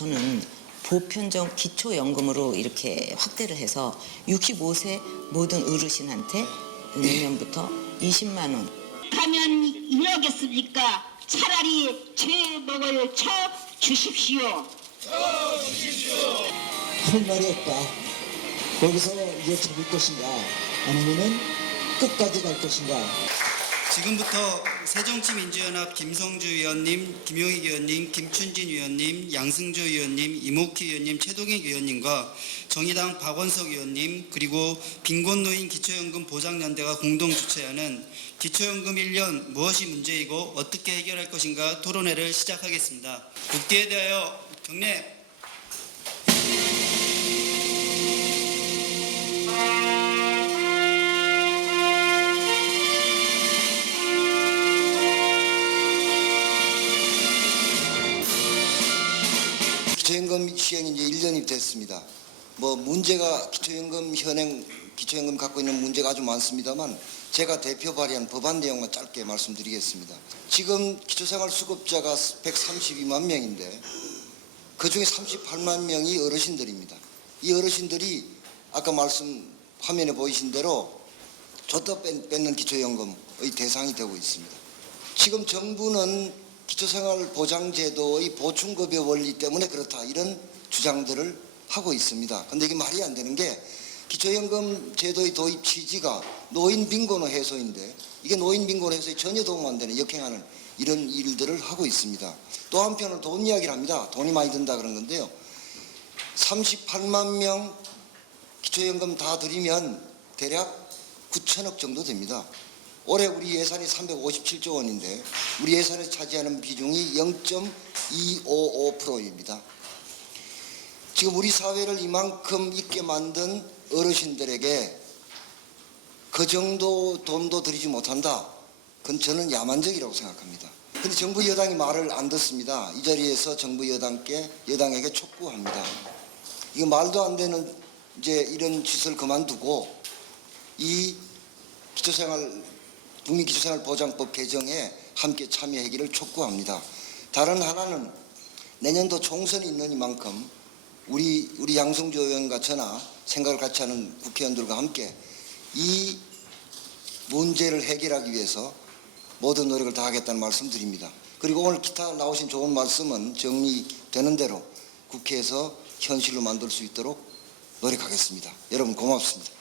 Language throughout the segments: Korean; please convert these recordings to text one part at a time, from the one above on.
저는 보편적 기초연금으로 이렇게 확대를 해서 65세 모든 어르신한테 내년부터 20만 원. 가면 이러겠습니까? 차라리 제목을 쳐 주십시오. 할 말이 없다. 거기서 이제 접을 것인가 아니면은 끝까지 갈 것인가. 지금부터 새정치민주연합 김성주 의원님, 김용익 의원님, 김춘진 의원님, 양승조 의원님, 이목희 의원님, 최동익 의원님과 정의당 박원석 의원님 그리고 빈곤노인 기초연금 보장연대가 공동 주최하는 기초연금 1년 무엇이 문제이고 어떻게 해결할 것인가 토론회를 시작하겠습니다. 국회에 대하여 경례. 기초연금 시행이 이제 1년이 됐습니다. 문제가 기초연금 갖고 있는 문제가 아주 많습니다만 제가 대표 발의한 법안 내용만 짧게 말씀드리겠습니다. 지금 기초생활수급자가 132만 명인데 그중에 38만 명이 어르신들입니다. 이 어르신들이 아까 화면에 보이신 대로 줬다 뺏는 기초연금의 대상이 되고 있습니다. 지금 정부는 기초생활보장제도의 보충급여 원리 때문에 그렇다 이런 주장들을 하고 있습니다. 그런데 이게 말이 안 되는 게 기초연금 제도의 도입 취지가 노인 빈곤 해소인데 이게 노인 빈곤 해소에 전혀 도움 안 되는 역행하는 이런 일들을 하고 있습니다. 또 한편으로 돈 이야기를 합니다. 돈이 많이 든다 그런 건데요. 38만 명 기초연금 다 드리면 대략 9천억 정도 됩니다. 올해 우리 예산이 357조 원인데 우리 예산에서 차지하는 비중이 0.255%입니다. 지금 우리 사회를 이만큼 있게 만든 어르신들에게 그 정도 돈도 드리지 못한다. 그건 저는 야만적이라고 생각합니다. 그런데 정부 여당이 말을 안 듣습니다. 이 자리에서 정부 여당에게 촉구합니다. 이거 말도 안 되는 이제 이런 짓을 그만두고 이 국민기초생활보장법 개정에 함께 참여하기를 촉구합니다. 다른 하나는 내년도 총선이 있는 이만큼 우리 양승조 의원과 저나 생각을 같이 하는 국회의원들과 함께 이 문제를 해결하기 위해서 모든 노력을 다하겠다는 말씀 드립니다. 그리고 오늘 기타 나오신 좋은 말씀은 정리되는 대로 국회에서 현실로 만들 수 있도록 노력하겠습니다. 여러분 고맙습니다.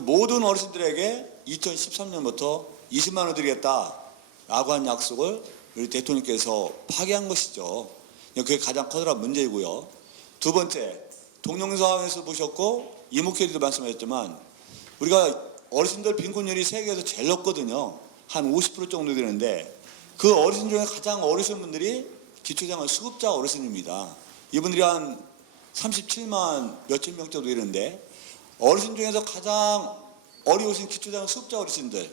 모든 어르신들에게 2013년부터 20만 원 드리겠다라고 한 약속을 우리 대통령께서 파기한 것이죠. 그게 가장 커다란 문제이고요. 두 번째, 동영상에서 보셨고 이목회도 말씀하셨지만 우리가 어르신들 빈곤율이 세계에서 제일 높거든요. 한 50% 정도 되는데 그 어르신 중에 가장 어르신 분들이 기초생활 수급자 어르신입니다. 이분들이 한 37만 몇천 명 정도 되는데 어르신 중에서 가장 어려우신 기초생활 수급자 어르신들,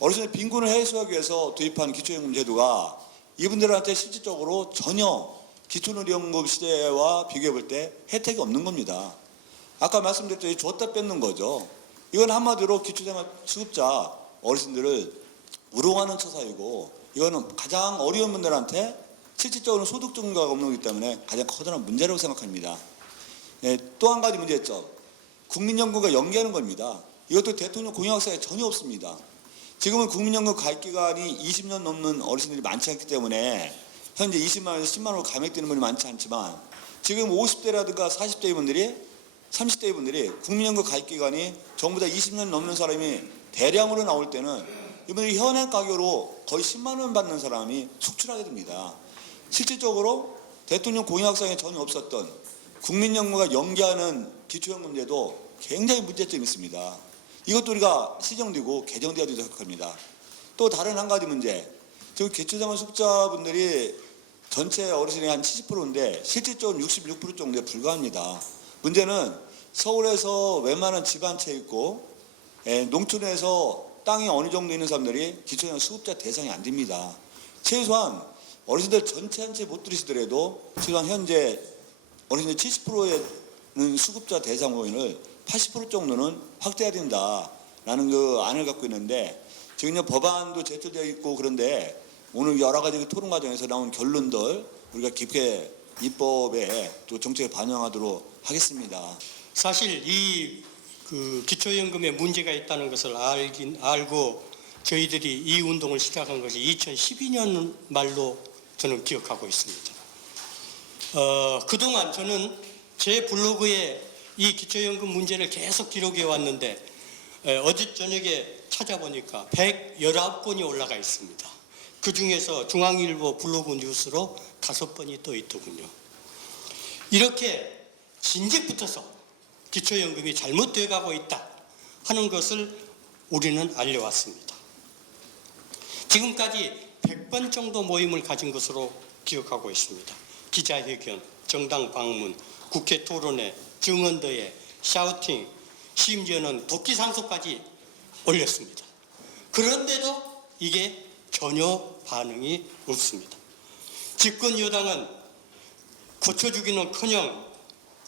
어르신의 빈곤을 해소하기 위해서 도입한 기초연금 제도가 이분들한테 실질적으로 전혀 기초노령금 시대와 비교해 볼 때 혜택이 없는 겁니다. 아까 말씀드렸듯이 줬다 뺏는 거죠. 이건 한마디로 기초생활 수급자 어르신들을 우롱하는 처사이고 이거는 가장 어려운 분들한테 실질적으로 소득 증가가 없는 거기 때문에 가장 커다란 문제라고 생각합니다. 또 한 가지 문제점. 국민연금과 연계하는 겁니다. 이것도 대통령 공약사에 전혀 없습니다. 지금은 국민연금 가입 기간이 20년 넘는 어르신들이 많지 않기 때문에 현재 20만 원에서 10만 원으로 감액되는 분이 많지 않지만 지금 50대라든가 40대 분들이 30대 분들이 국민연금 가입 기간이 전부 다 20년 넘는 사람이 대량으로 나올 때는 이분들이 현행 가격으로 거의 10만 원 받는 사람이 속출하게 됩니다. 실질적으로 대통령 공약상에 전혀 없었던 국민연금과 연계하는 기초연금제도 굉장히 문제점이 있습니다. 이것도 우리가 시정되고 개정되어야 된다고 생각합니다. 또 다른 한 가지 문제. 지금 기초생활 수급자분들이 전체 어르신의 한 70%인데 실질적으로 66% 정도에 불과합니다. 문제는 서울에서 웬만한 집 한 채 있고 농촌에서 땅이 어느 정도 있는 사람들이 기초생활 수급자 대상이 안 됩니다. 최소한 어르신들 전체 한 채 못 들으시더라도 최소한 현재 어르신들 70%는 수급자 대상 호인을 80% 정도는 확대해야 된다라는 그 안을 갖고 있는데 지금 법안도 제출되어 있고 그런데 오늘 여러 가지 토론 과정에서 나온 결론들 우리가 깊게 입법에 또 정책에 반영하도록 하겠습니다. 사실 이 기초연금에 문제가 있다는 것을 알고 저희들이 이 운동을 시작한 것이 2012년 말로 저는 기억하고 있습니다. 그동안 저는 제 블로그에 이 기초연금 문제를 계속 기록해 왔는데 어제 저녁에 찾아보니까 119건이 올라가 있습니다. 그 중에서 중앙일보 블로그 뉴스로 5번이 또 있더군요. 이렇게 진즉 붙어서 기초연금이 잘못되어 가고 있다 하는 것을 우리는 알려왔습니다. 지금까지 100번 정도 모임을 가진 것으로 기억하고 있습니다. 기자회견, 정당 방문, 국회 토론회, 증언대회, 샤우팅, 심지어는 도끼 상소까지 올렸습니다. 그런데도 이게 전혀 반응이 없습니다. 집권 여당은 고쳐주기는커녕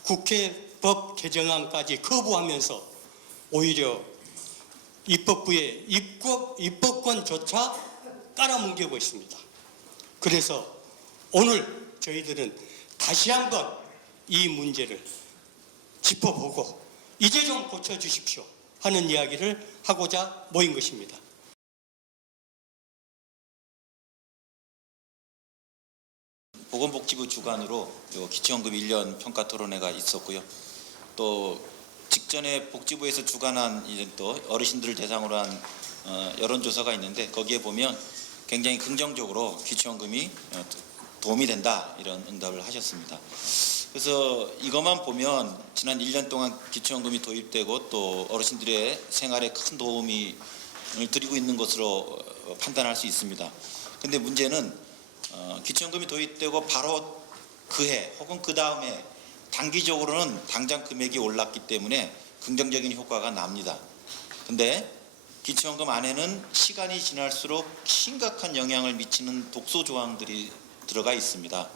국회 법 개정안까지 거부하면서 오히려 입법부의 입법권조차 깔아뭉개고 있습니다. 그래서 오늘 저희들은 다시 한번 이 문제를 짚어보고 이제 좀 고쳐주십시오 하는 이야기를 하고자 모인 것입니다. 보건복지부 주관으로 기초연금 1년 평가 토론회가 있었고요. 또 직전에 복지부에서 주관한 이제 또 어르신들을 대상으로 한 여론조사가 있는데 거기에 보면 굉장히 긍정적으로 기초연금이 도움이 된다 이런 응답을 하셨습니다. 그래서 이것만 보면 지난 1년 동안 기초연금이 도입되고 또 어르신들의 생활에 큰 도움을 드리고 있는 것으로 판단할 수 있습니다. 그런데 문제는 기초연금이 도입되고 바로 그해 혹은 그 다음에 단기적으로는 당장 금액이 올랐기 때문에 긍정적인 효과가 납니다. 근데 기초연금 안에는 시간이 지날수록 심각한 영향을 미치는 독소 조항들이 들어가 있습니다.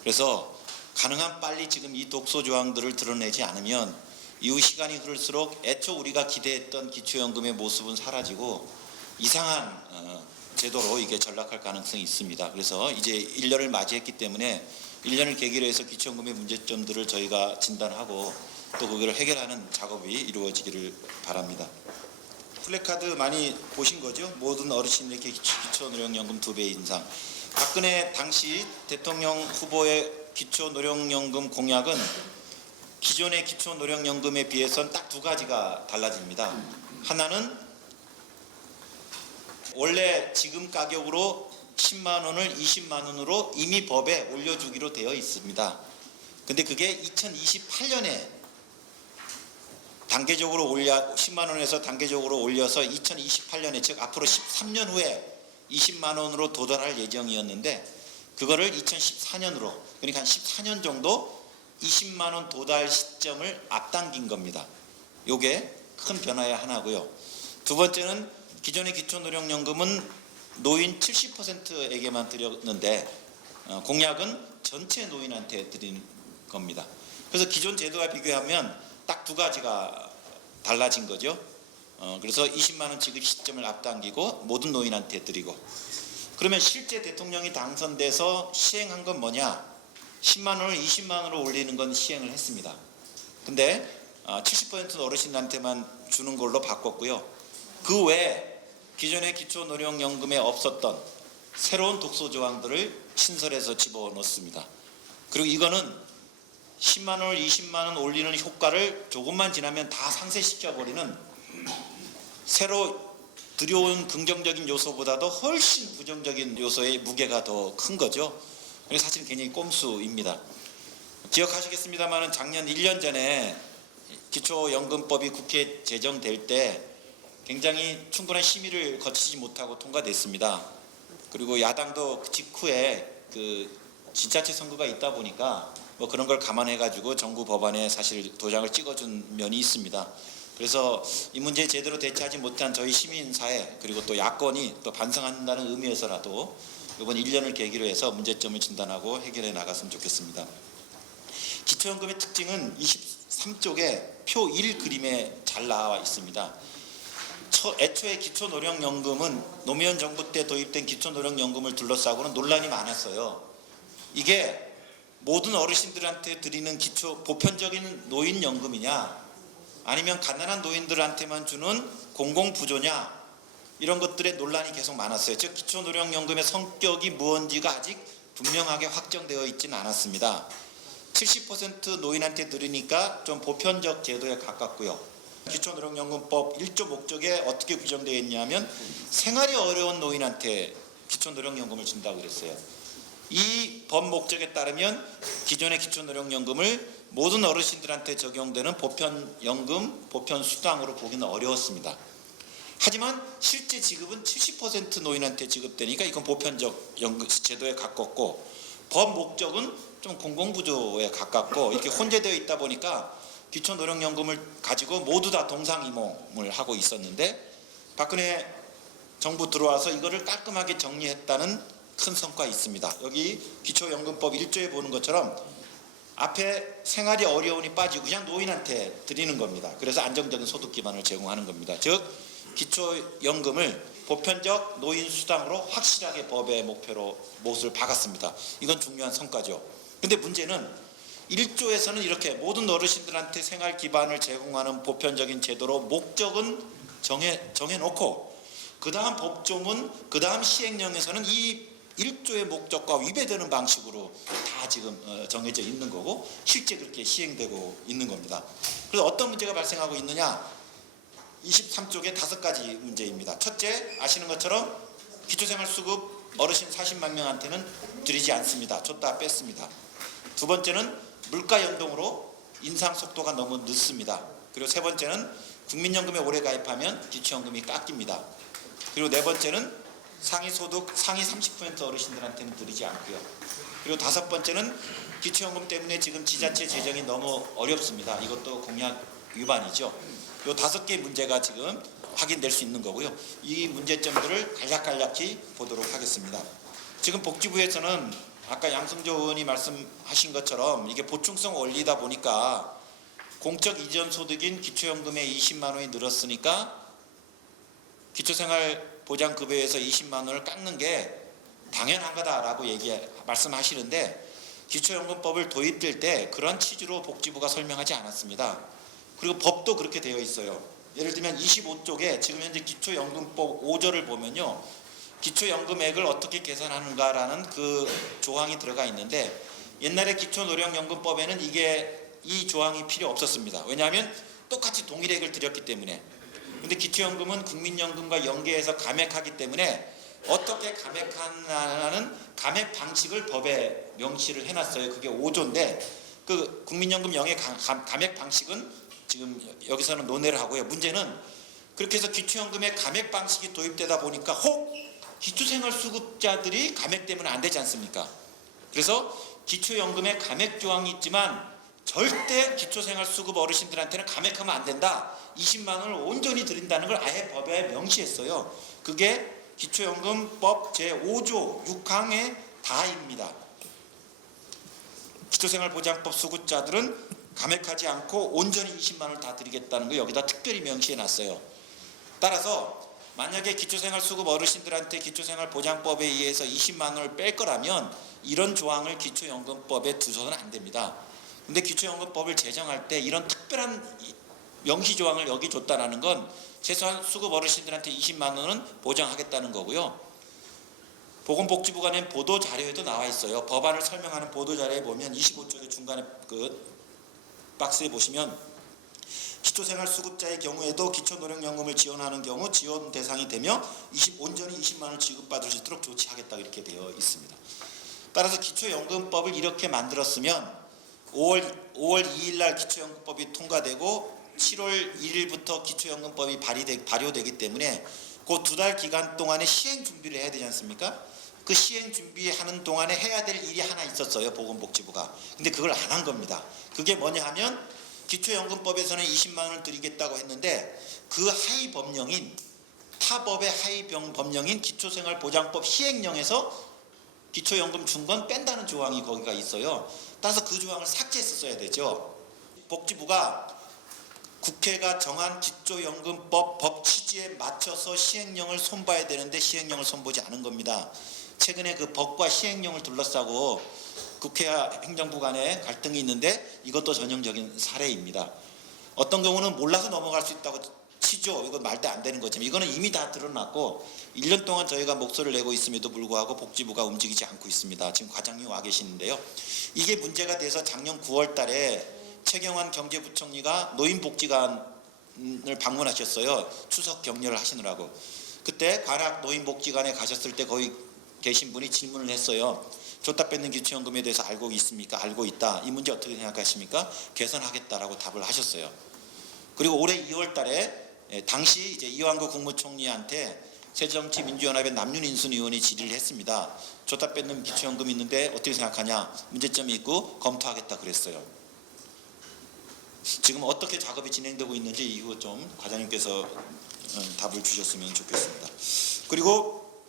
그래서 가능한 빨리 지금 이 독소 조항들을 드러내지 않으면 이후 시간이 흐를수록 애초 우리가 기대했던 기초연금의 모습은 사라지고 이상한 제도로 이게 전락할 가능성이 있습니다. 그래서 이제 1년을 맞이했기 때문에 1년을 계기로 해서 기초연금의 문제점들을 저희가 진단하고 또 그걸 해결하는 작업이 이루어지기를 바랍니다. 플래카드 많이 보신 거죠? 모든 어르신에게 기초노령연금 2배 인상. 박근혜 당시 대통령 후보의 기초노령연금 공약은 기존의 기초노령연금에 비해서는 딱 2가지가 달라집니다. 하나는 원래 지금 가격으로 10만 원을 20만 원으로 이미 법에 올려주기로 되어 있습니다. 근데 그게 2028년에 단계적으로 10만 원에서 단계적으로 올려서 2028년에 즉 앞으로 13년 후에 20만 원으로 도달할 예정이었는데 그거를 2014년으로 그러니까 한 14년 정도 20만 원 도달 시점을 앞당긴 겁니다. 요게 큰 변화의 하나고요. 두 번째는 기존의 기초노령연금은 노인 70%에게만 드렸는데 공약은 전체 노인한테 드린 겁니다. 그래서 기존 제도와 비교하면 딱 2가지가 달라진 거죠. 그래서 20만 원 지급 시점을 앞당기고 모든 노인한테 드리고 그러면 실제 대통령이 당선돼서 시행한 건 뭐냐? 10만 원을 20만 원으로 올리는 건 시행을 했습니다. 근데 70% 어르신한테만 주는 걸로 바꿨고요. 그 외에 기존의 기초노령연금에 없었던 새로운 독소 조항들을 신설해서 집어넣습니다. 그리고 이거는 10만 원을 20만 원 올리는 효과를 조금만 지나면 다 상쇄시켜버리는 새로 들여온 긍정적인 요소보다도 훨씬 부정적인 요소의 무게가 더 큰 거죠. 그래서 사실은 굉장히 꼼수입니다. 기억하시겠습니다만 작년 1년 전에 기초연금법이 국회에 제정될 때 굉장히 충분한 심의를 거치지 못하고 통과됐습니다. 그리고 야당도 그 직후에 지자체 선거가 있다 보니까 뭐 그런 걸 감안해가지고 정부 법안에 사실 도장을 찍어준 면이 있습니다. 그래서 이 문제에 제대로 대처하지 못한 저희 시민사회 그리고 또 야권이 또 반성한다는 의미에서라도 이번 1년을 계기로 해서 문제점을 진단하고 해결해 나갔으면 좋겠습니다. 기초연금의 특징은 23쪽에 표 1 그림에 잘 나와 있습니다. 애초에 기초노령연금은 노무현 정부 때 도입된 기초노령연금을 둘러싸고는 논란이 많았어요. 이게 모든 어르신들한테 드리는 기초 보편적인 노인연금이냐 아니면 가난한 노인들한테만 주는 공공부조냐 이런 것들의 논란이 계속 많았어요. 즉 기초노령연금의 성격이 무언지가 아직 분명하게 확정되어 있지는 않았습니다. 70% 노인한테 드리니까 좀 보편적 제도에 가깝고요. 기초노령연금법 1조 목적에 어떻게 규정되어 있냐면 생활이 어려운 노인한테 기초노령연금을 준다고 그랬어요. 이 법 목적에 따르면 기존의 기초노령연금을 모든 어르신들한테 적용되는 보편연금, 보편수당으로 보기는 어려웠습니다. 하지만 실제 지급은 70% 노인한테 지급되니까 이건 보편적 연금 제도에 가깝고 법 목적은 좀 공공부조에 가깝고 이렇게 혼재되어 있다 보니까 기초노령연금을 가지고 모두 다 동상이몽을 하고 있었는데 박근혜 정부 들어와서 이거를 깔끔하게 정리했다는 큰 성과 있습니다. 여기 기초연금법 1조에 보는 것처럼 앞에 생활이 어려우니 빠지고 그냥 노인한테 드리는 겁니다. 그래서 안정적인 소득 기반을 제공하는 겁니다. 즉 기초연금을 보편적 노인 수당으로 확실하게 법의 목표로 못을 박았습니다. 이건 중요한 성과죠. 근데 문제는 1조에서는 이렇게 모든 어르신들한테 생활 기반을 제공하는 보편적인 제도로 목적은 정해놓고 그 다음 법조문, 그 다음 시행령에서는 이 1조의 목적과 위배되는 방식으로 다 지금 정해져 있는 거고 실제 그렇게 시행되고 있는 겁니다. 그래서 어떤 문제가 발생하고 있느냐 23쪽에 5가지 문제입니다. 첫째, 아시는 것처럼 기초생활수급 어르신 40만 명한테는 드리지 않습니다. 줬다 뺐습니다. 두 번째는 물가 연동으로 인상 속도가 너무 늦습니다. 그리고 세 번째는 국민연금에 오래 가입하면 기초연금이 깎입니다. 그리고 네 번째는 상위소득 상위 30% 어르신들한테는 드리지 않고요. 그리고 다섯 번째는 기초연금 때문에 지금 지자체 재정이 너무 어렵습니다. 이것도 공약 위반이죠. 요 5개의 문제가 지금 확인될 수 있는 거고요. 이 문제점들을 간략간략히 보도록 하겠습니다. 지금 복지부에서는 아까 양승조 의원이 말씀하신 것처럼 이게 보충성 원리다 보니까 공적 이전 소득인 기초연금에 20만 원이 늘었으니까 기초생활보장급여에서 20만 원을 깎는 게 당연한 거다라고 말씀하시는데 기초연금법을 도입될 때 그런 취지로 복지부가 설명하지 않았습니다. 그리고 법도 그렇게 되어 있어요. 예를 들면 25쪽에 지금 현재 기초연금법 5조를 보면요. 기초연금액을 어떻게 계산하는가라는 그 조항이 들어가 있는데 옛날에 기초노령연금법에는 이 조항이 필요 없었습니다. 왜냐하면 똑같이 동일액을 드렸기 때문에. 근데 기초연금은 국민연금과 연계해서 감액하기 때문에 어떻게 감액하는 감액 방식을 법에 명시를 해놨어요. 그게 5조인데 그 국민연금 연계 감액 방식은 지금 여기서는 논의를 하고요. 문제는 그렇게 해서 기초연금의 감액 방식이 도입되다 보니까 혹 기초생활수급자들이 감액되면 안 되지 않습니까? 그래서 기초연금에 감액 조항이 있지만 절대 기초생활수급 어르신들한테는 감액하면 안 된다. 20만 원을 온전히 드린다는 걸 아예 법에 명시했어요. 그게 기초연금법 제5조 6항의 다입니다. 기초생활보장법 수급자들은 감액하지 않고 온전히 20만 원을 다 드리겠다는 거 여기다 특별히 명시해놨어요. 따라서 만약에 기초생활수급 어르신들한테 기초생활보장법에 의해서 20만 원을 뺄 거라면 이런 조항을 기초연금법에 두서는 안 됩니다. 근데 기초연금법을 제정할 때 이런 특별한 명시조항을 여기 줬다는 건 최소한 수급 어르신들한테 20만 원은 보장하겠다는 거고요. 보건복지부가 낸 보도자료에도 나와 있어요. 법안을 설명하는 보도자료에 보면 25쪽의 중간에 그 박스에 보시면 기초생활수급자의 경우에도 기초노령연금을 지원하는 경우 지원 대상이 되며 온전히 20만 원을 지급받을 수 있도록 조치하겠다 이렇게 되어 있습니다. 따라서 기초연금법을 이렇게 만들었으면 5월 2일 날 기초연금법이 통과되고 7월 1일부터 기초연금법이 발효되기 때문에 그 2달 기간 동안에 시행 준비를 해야 되지 않습니까? 그 시행 준비하는 동안에 해야 될 일이 하나 있었어요. 보건복지부가. 근데 그걸 안 한 겁니다. 그게 뭐냐 하면 기초연금법에서는 20만 원을 드리겠다고 했는데 그 하위 법령인 타법의 하위 법령인 기초생활보장법 시행령에서 기초연금 준 건 뺀다는 조항이 거기가 있어요. 따라서 그 조항을 삭제했어야 되죠. 복지부가 국회가 정한 기초연금법 법 취지에 맞춰서 시행령을 손봐야 되는데 시행령을 손보지 않은 겁니다. 최근에 그 법과 시행령을 둘러싸고 국회와 행정부 간에 갈등이 있는데 이것도 전형적인 사례입니다. 어떤 경우는 몰라서 넘어갈 수 있다고 치죠. 이건 말도 안 되는 거지만 이거는 이미 다 드러났고 1년 동안 저희가 목소리를 내고 있음에도 불구하고 복지부가 움직이지 않고 있습니다. 지금 과장님 와 계시는데요. 이게 문제가 돼서 작년 9월 달에 최경환 경제부총리가 노인복지관을 방문하셨어요. 추석 격려를 하시느라고. 그때 관악 노인복지관에 가셨을 때 거기 계신 분이 질문을 했어요. 줬다 뺏는 기초연금에 대해서 알고 있습니까? 알고 있다. 이 문제 어떻게 생각하십니까? 개선하겠다라고 답을 하셨어요. 그리고 올해 2월 달에 당시 이제 이완구 국무총리한테 새정치민주연합의 남윤인순 의원이 질의를 했습니다. 줬다 뺏는 기초연금 있는데 어떻게 생각하냐? 문제점이 있고 검토하겠다 그랬어요. 지금 어떻게 작업이 진행되고 있는지 이후 좀 과장님께서 답을 주셨으면 좋겠습니다. 그리고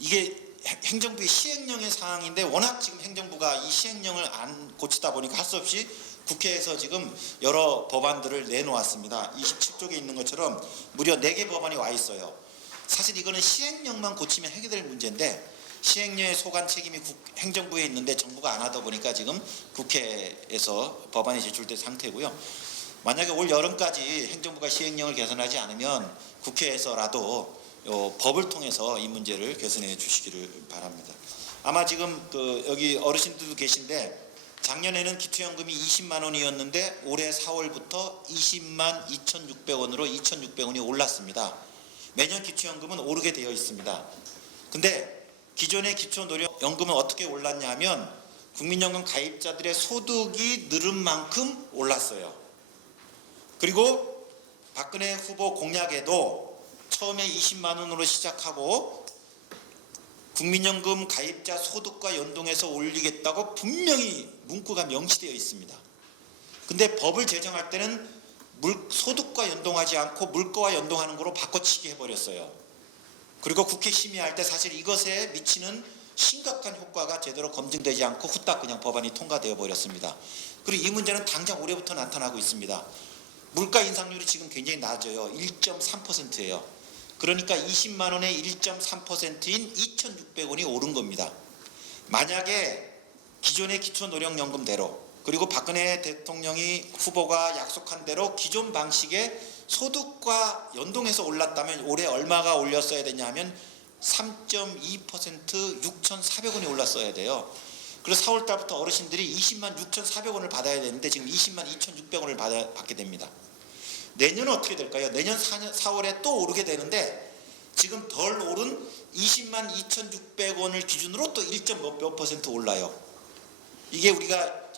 이게 행정부의 시행령의 사항인데 워낙 지금 행정부가 이 시행령을 안 고치다 보니까 할 수 없이 국회에서 지금 여러 법안들을 내놓았습니다. 27쪽에 있는 것처럼 무려 4개 법안이 와 있어요. 사실 이거는 시행령만 고치면 해결될 문제인데 시행령의 소관 책임이 행정부에 있는데 정부가 안 하다 보니까 지금 국회에서 법안이 제출된 상태고요. 만약에 올 여름까지 행정부가 시행령을 개선하지 않으면 국회에서라도 법을 통해서 이 문제를 개선해 주시기를 바랍니다. 아마 지금 여기 어르신들도 계신데 작년에는 기초연금이 20만 원이었는데 올해 4월부터 20만 2,600원으로 2,600원이 올랐습니다. 매년 기초연금은 오르게 되어 있습니다. 근데 기존의 기초노령연금은 어떻게 올랐냐 하면 국민연금 가입자들의 소득이 늘은 만큼 올랐어요. 그리고 박근혜 후보 공약에도 처음에 20만 원으로 시작하고 국민연금 가입자 소득과 연동해서 올리겠다고 분명히 문구가 명시되어 있습니다. 근데 법을 제정할 때는 소득과 연동하지 않고 물가와 연동하는 거로 바꿔치기 해버렸어요. 그리고 국회 심의할 때 사실 이것에 미치는 심각한 효과가 제대로 검증되지 않고 후딱 그냥 법안이 통과되어 버렸습니다. 그리고 이 문제는 당장 올해부터 나타나고 있습니다. 물가 인상률이 지금 굉장히 낮아요. 1.3%예요. 그러니까 20만 원에 1.3%인 2,600원이 오른 겁니다. 만약에 기존의 기초노령연금대로 그리고 박근혜 대통령이 후보가 약속한 대로 기존 방식의 소득과 연동해서 올랐다면 올해 얼마가 올렸어야 되냐면 3.2% 6,400원이 올랐어야 돼요. 그래서 4월 달부터 어르신들이 20만 6,400원을 받아야 되는데 지금 20만 2,600원을 받게 됩니다. 내년은 어떻게 될까요? 내년 4월에 또 오르게 되는데 지금 덜 오른 20만 2,600원을 기준으로 또 1.몇 % 올라요. 이게 우리가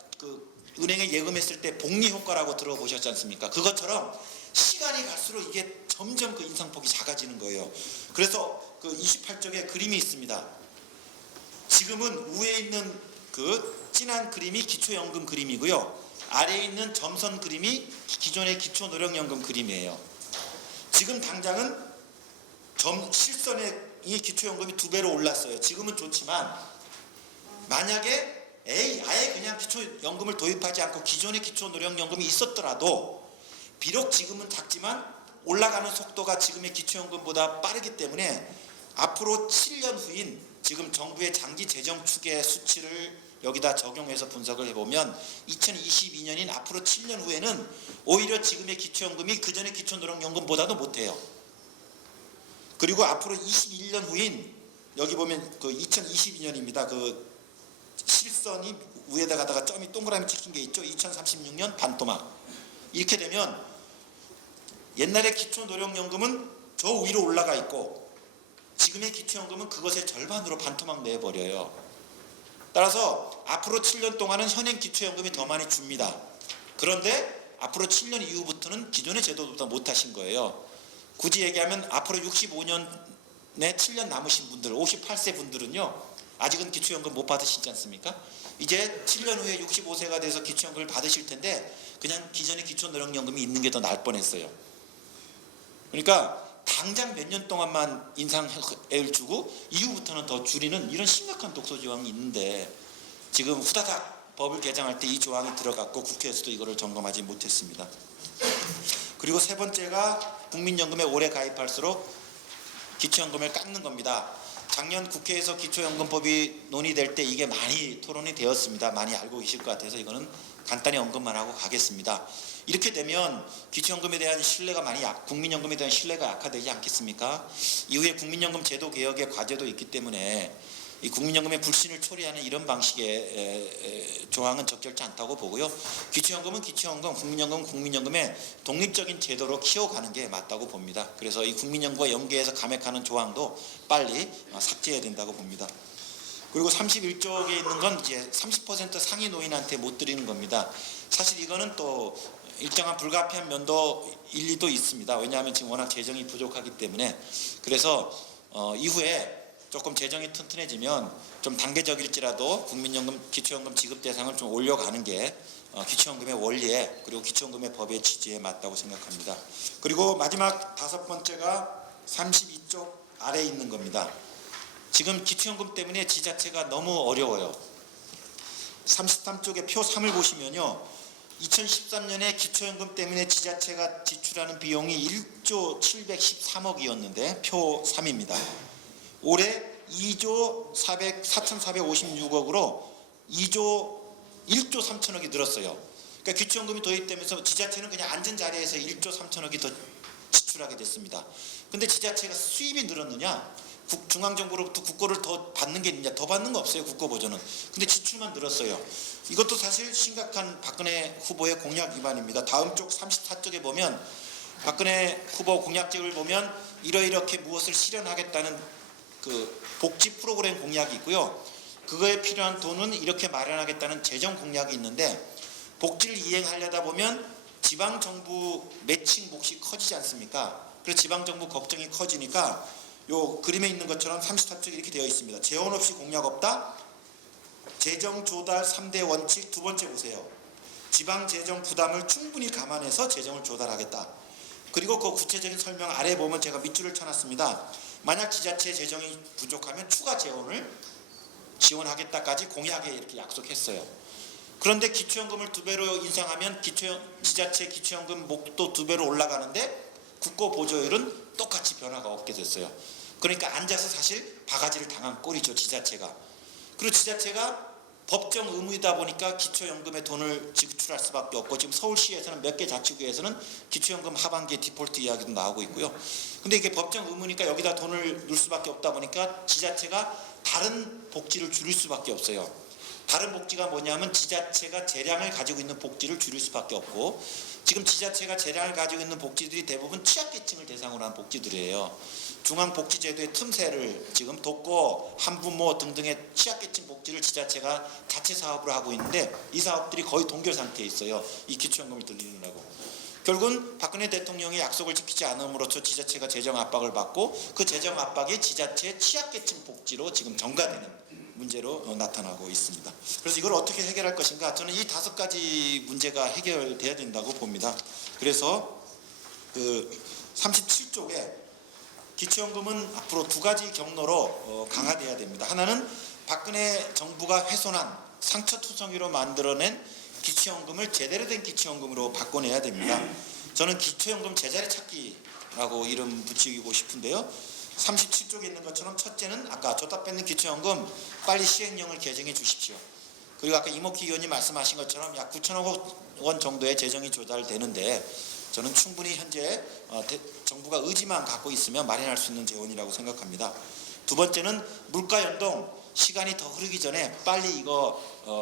은행에 예금했을 때 복리 효과라고 들어보셨지 않습니까? 그것처럼 시간이 갈수록 이게 점점 그 인상폭이 작아지는 거예요. 그래서 28쪽에 그림이 있습니다. 지금은 위에 있는 진한 그림이 기초연금 그림이고요. 아래에 있는 점선 그림이 기존의 기초노령연금 그림이에요. 지금 당장은 실선의 이 기초연금이 2배로 올랐어요. 지금은 좋지만 만약에 아예 그냥 기초연금을 도입하지 않고 기존의 기초노령연금이 있었더라도 비록 지금은 작지만 올라가는 속도가 지금의 기초연금보다 빠르기 때문에 앞으로 7년 후인 지금 정부의 장기 재정 추계 수치를 여기다 적용해서 분석을 해보면 2022년인 앞으로 7년 후에는 오히려 지금의 기초연금이 그전의 기초노령연금보다도 못해요. 그리고 앞으로 21년 후인 여기 보면 2022년입니다. 실선이 위에다가다가 점이 동그라미 찍힌 게 있죠. 2036년 반토막. 이렇게 되면 옛날의 기초노령연금은 저 위로 올라가 있고 지금의 기초연금은 그것의 절반으로 반토막 내버려요. 따라서 앞으로 7년 동안은 현행 기초연금이 더 많이 줍니다. 그런데 앞으로 7년 이후부터는 기존의 제도보다 못하신 거예요. 굳이 얘기하면 앞으로 65년에 7년 남으신 분들, 58세 분들은요. 아직은 기초연금 못 받으시지 않습니까? 이제 7년 후에 65세가 돼서 기초연금을 받으실 텐데 그냥 기존의 기초노령연금이 있는 게 더 나을 뻔했어요. 그러니까 당장 몇 년 동안만 인상을 주고 이후부터는 더 줄이는 이런 심각한 독소 조항이 있는데 지금 후다닥 법을 개정할 때 이 조항이 들어갔고 국회에서도 이거를 점검하지 못했습니다. 그리고 세 번째가 국민연금에 오래 가입할수록 기초연금을 깎는 겁니다. 작년 국회에서 기초연금법이 논의될 때 이게 많이 토론이 되었습니다. 많이 알고 계실 것 같아서 이거는 간단히 언급만 하고 가겠습니다. 이렇게 되면 기초연금에 대한 신뢰가 국민연금에 대한 신뢰가 약화되지 않겠습니까? 이후에 국민연금 제도 개혁의 과제도 있기 때문에 이 국민연금의 불신을 초래하는 이런 방식의 조항은 적절치 않다고 보고요. 기초연금은 기초연금, 국민연금은 국민연금의 독립적인 제도로 키워가는 게 맞다고 봅니다. 그래서 이 국민연금과 연계해서 감액하는 조항도 빨리 삭제해야 된다고 봅니다. 그리고 31쪽에 있는 건 이제 30% 상위 노인한테 못 드리는 겁니다. 사실 이거는 또 일정한 불가피한 면도 일리도 있습니다. 왜냐하면 지금 워낙 재정이 부족하기 때문에. 그래서 이후에 조금 재정이 튼튼해지면 좀 단계적일지라도 국민연금, 기초연금 지급 대상을 좀 올려가는 게 기초연금의 원리에 그리고 기초연금의 법의 취지에 맞다고 생각합니다. 그리고 마지막 5번째가 32쪽 아래에 있는 겁니다. 지금 기초연금 때문에 지자체가 너무 어려워요. 33쪽에 표 3을 보시면요. 2013년에 기초연금 때문에 지자체가 지출하는 비용이 1조 713억이었는데 표 3입니다. 올해 2조 4,456억으로 1조 3천억이 늘었어요. 그러니까 기초연금이 도입되면서 지자체는 그냥 앉은 자리에서 1조 3천억이 더 지출하게 됐습니다. 근데 지자체가 수입이 늘었느냐? 중앙정부로부터 국고를 더 받는 게 있느냐? 더 받는 거 없어요. 국고 보조는. 근데 지출만 늘었어요. 이것도 사실 심각한 박근혜 후보의 공약 위반입니다. 다음 쪽 34쪽에 보면 박근혜 후보 공약집을 보면 이렇게 무엇을 실현하겠다는 그 복지 프로그램 공약이 있고요. 그거에 필요한 돈은 이렇게 마련하겠다는 재정 공약이 있는데 복지를 이행하려다 보면 지방정부 매칭 몫이 커지지 않습니까? 그래서 지방정부 걱정이 커지니까 요 그림에 있는 것처럼 34쪽에 이렇게 되어 있습니다. 재원 없이 공약 없다. 재정 조달 3대 원칙 두 번째 보세요. 지방 재정 부담을 충분히 감안해서 재정을 조달하겠다. 그리고 그 구체적인 설명 아래에 보면 제가 밑줄을 쳐놨습니다. 만약 지자체 재정이 부족하면 추가 재원을 지원하겠다까지 공약에 이렇게 약속했어요. 그런데 기초연금을 2배로 인상하면 지자체 기초연금 목도 2배로 올라가는데 국고 보조율은 똑같이 변화가 없게 됐어요. 그러니까 앉아서 사실 바가지를 당한 꼴이죠, 지자체가. 그리고 지자체가 법정 의무이다 보니까 기초연금에 돈을 지출할 수밖에 없고 지금 서울시에서는 몇 개 자치구에서는 기초연금 하반기에 디폴트 이야기도 나오고 있고요. 근데 이게 법정 의무니까 여기다 돈을 넣을 수밖에 없다 보니까 지자체가 다른 복지를 줄일 수밖에 없어요. 다른 복지가 뭐냐면 지자체가 재량을 가지고 있는 복지를 줄일 수밖에 없고 지금 지자체가 재량을 가지고 있는 복지들이 대부분 취약계층을 대상으로 한 복지들이에요. 중앙복지제도의 틈새를 지금 돕고 한부모 등등의 취약계층 복지를 지자체가 자체 사업으로 하고 있는데 이 사업들이 거의 동결 상태에 있어요. 이 기초연금을 늘리느라고. 결국은 박근혜 대통령이 약속을 지키지 않음으로써 지자체가 재정 압박을 받고 그 재정 압박이 지자체 취약계층 복지로 지금 전가되는 문제로 나타나고 있습니다. 그래서 이걸 어떻게 해결할 것인가? 저는 이 5가지 문제가 해결돼야 된다고 봅니다. 그래서 그 37쪽에 기초연금은 앞으로 2가지 경로로 강화돼야 됩니다. 하나는 박근혜 정부가 훼손한 상처투성이로 만들어낸 기초연금을 제대로 된 기초연금으로 바꿔내야 됩니다. 저는 기초연금 제자리 찾기라고 이름 붙이고 싶은데요. 37쪽에 있는 것처럼 첫째는 아까 줬다 뺏는 기초연금 빨리 시행령을 개정해 주십시오. 그리고 아까 이목희 의원님 말씀하신 것처럼 약 9천억 원 정도의 재정이 조달되는데 저는 충분히 현재 정부가 의지만 갖고 있으면 마련할 수 있는 재원이라고 생각합니다. 두 번째는 물가 연동 시간이 더 흐르기 전에 빨리 이거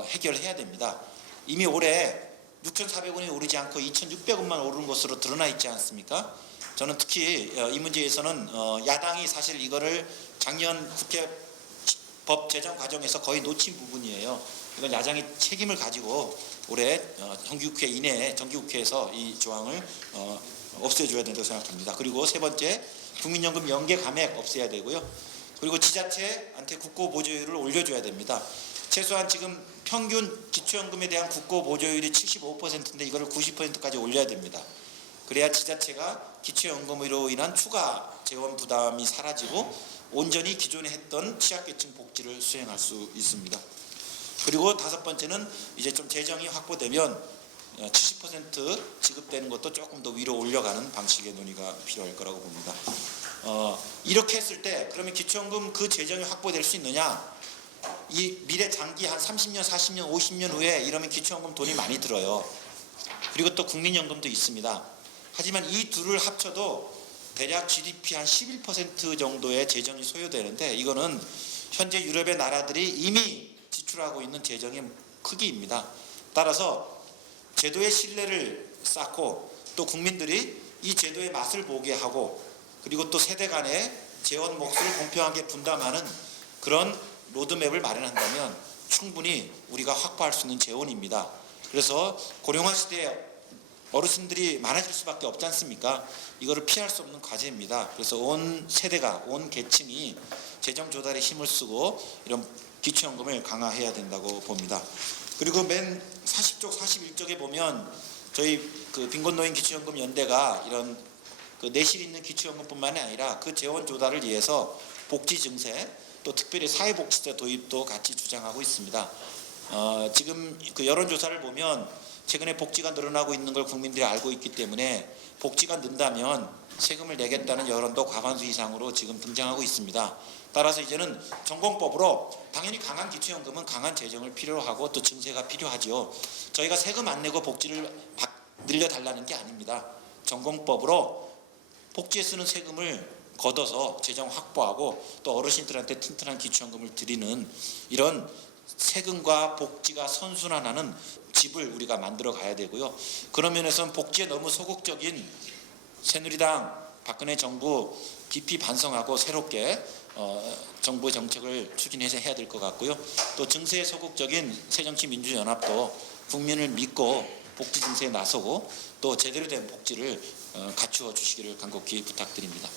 해결해야 됩니다. 이미 올해 6,400원이 오르지 않고 2,600원만 오른 것으로 드러나 있지 않습니까? 저는 특히 이 문제에서는 야당이 사실 이거를 작년 국회 법 제정 과정에서 거의 놓친 부분이에요. 이건 야당이 책임을 가지고 올해 정기국회 이내에 정기국회에서 이 조항을 없애줘야 된다고 생각합니다. 그리고 세 번째, 국민연금 연계 감액 없애야 되고요. 그리고 지자체한테 국고 보조율을 올려줘야 됩니다. 최소한 지금 평균 기초연금에 대한 국고 보조율이 75%인데 이거를 90%까지 올려야 됩니다. 그래야 지자체가 기초연금으로 인한 추가 재원 부담이 사라지고 온전히 기존에 했던 취약계층 복지를 수행할 수 있습니다. 그리고 5번째는 이제 좀 재정이 확보되면 70% 지급되는 것도 조금 더 위로 올려가는 방식의 논의가 필요할 거라고 봅니다. 이렇게 했을 때 그러면 기초연금 그 재정이 확보될 수 있느냐? 이 미래 장기 한 30년, 40년, 50년 후에 이러면 기초연금 돈이 많이 들어요. 그리고 또 국민연금도 있습니다. 하지만 이 둘을 합쳐도 대략 GDP 한 11% 정도의 재정이 소요되는데 이거는 현재 유럽의 나라들이 이미 지출하고 있는 재정의 크기입니다. 따라서 제도의 신뢰를 쌓고 또 국민들이 이 제도의 맛을 보게 하고 그리고 또 세대 간의 재원 몫을 공평하게 분담하는 그런 로드맵을 마련한다면 충분히 우리가 확보할 수 있는 재원입니다. 그래서 고령화 시대에 어르신들이 많아질 수밖에 없지 않습니까? 이거를 피할 수 없는 과제입니다. 그래서 온 세대가, 온 계층이 재정 조달에 힘을 쓰고 이런 기초연금을 강화해야 된다고 봅니다. 그리고 맨 40쪽, 41쪽에 보면 저희 그 빈곤노인 기초연금 연대가 이런 그 내실 있는 기초연금뿐만이 아니라 그 재원 조달을 위해서 복지 증세 또 특별히 사회복지세 도입도 같이 주장하고 있습니다. 지금 그 여론조사를 보면 최근에 복지가 늘어나고 있는 걸 국민들이 알고 있기 때문에 복지가 는다면 세금을 내겠다는 여론도 과반수 이상으로 지금 등장하고 있습니다. 따라서 이제는 전공법으로 당연히 강한 기초연금은 강한 재정을 필요로 하고 또 증세가 필요하죠. 저희가 세금 안 내고 복지를 늘려달라는 게 아닙니다. 전공법으로 복지에 쓰는 세금을 걷어서 재정 확보하고 또 어르신들한테 튼튼한 기초연금을 드리는 이런 세금과 복지가 선순환하는 집을 우리가 만들어 가야 되고요. 그런 면에서는 복지에 너무 소극적인 새누리당 박근혜 정부 깊이 반성하고 새롭게 정부 정책을 추진해서 해야 될 것 같고요. 또 증세에 소극적인 새정치민주연합도 국민을 믿고 복지 증세에 나서고 또 제대로 된 복지를 갖추어 주시기를 간곡히 부탁드립니다.